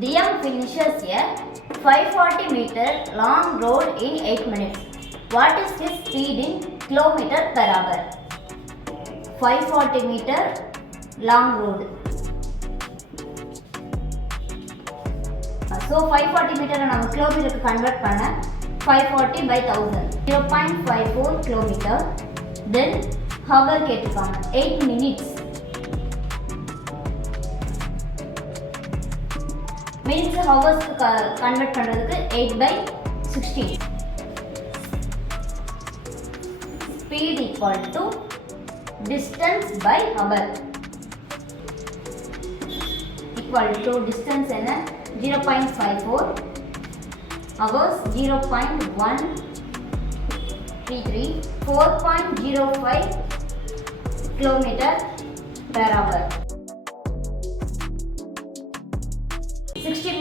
Diyam finishes a 540 meter long road in 8 minutes. What is his speed in kilometer per hour? 540 meter long road. So 540 meter நம்ம கிலோமீட்டருக்கு convert பண்ண 540 by 1000 0.54 kilometer. Then hour கேட்டிருக்காங்க 8 minutes. Minutes hours convert பண்றதுக்கு 8 by 16. Speed equal to distance by hour. Equal to distance என்ன 0.54, hours 0.133, 4.05 kilometer per hour. 60